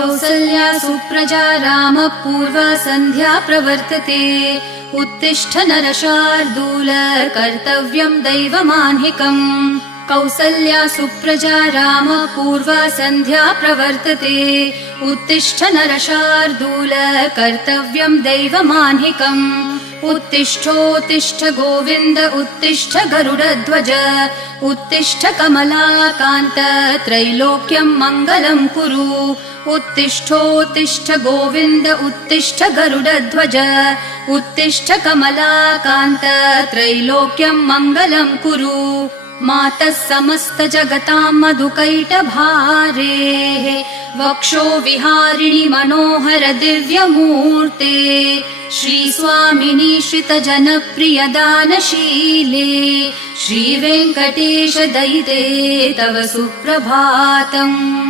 कौसल्या सुप्रजा रामः पूर्वा सन्ध्या प्रवर्तते। उत्तिष्ठ नरशार्दूल कर्तव्यं दैवमान्हिकम्। कौसल्या सुप्रजा रामः पूर्वा सन्ध्या प्रवर्तते। उत्तिष्ठ नरशार्दूल कर्तव्यं दैवमान्हिकम्। उत्तिष्ठोत्तिष्ठ गोविन्द उत्तिष्ठ गरुडध्वज। उत्तिष्ठ कमलाकान्त त्रैलोक्यं मङ्गलं कुरु। उत्तिष्ठोत्तिष्ठ गोविन्द उत्तिष्ठ गरुडध्वज। उत्तिष्ठ कमलाकान्त त्रैलोक्यं मङ्गलं कुरु। मातः समस्त जगतां मधुकैटभारेः वक्षो विहारिणि मनोहर दिव्यमूर्ते। श्रीस्वामिनि श्रितजनप्रिय दानशीले श्रीवेङ्कटेश दयिते तव सुप्रभातम्।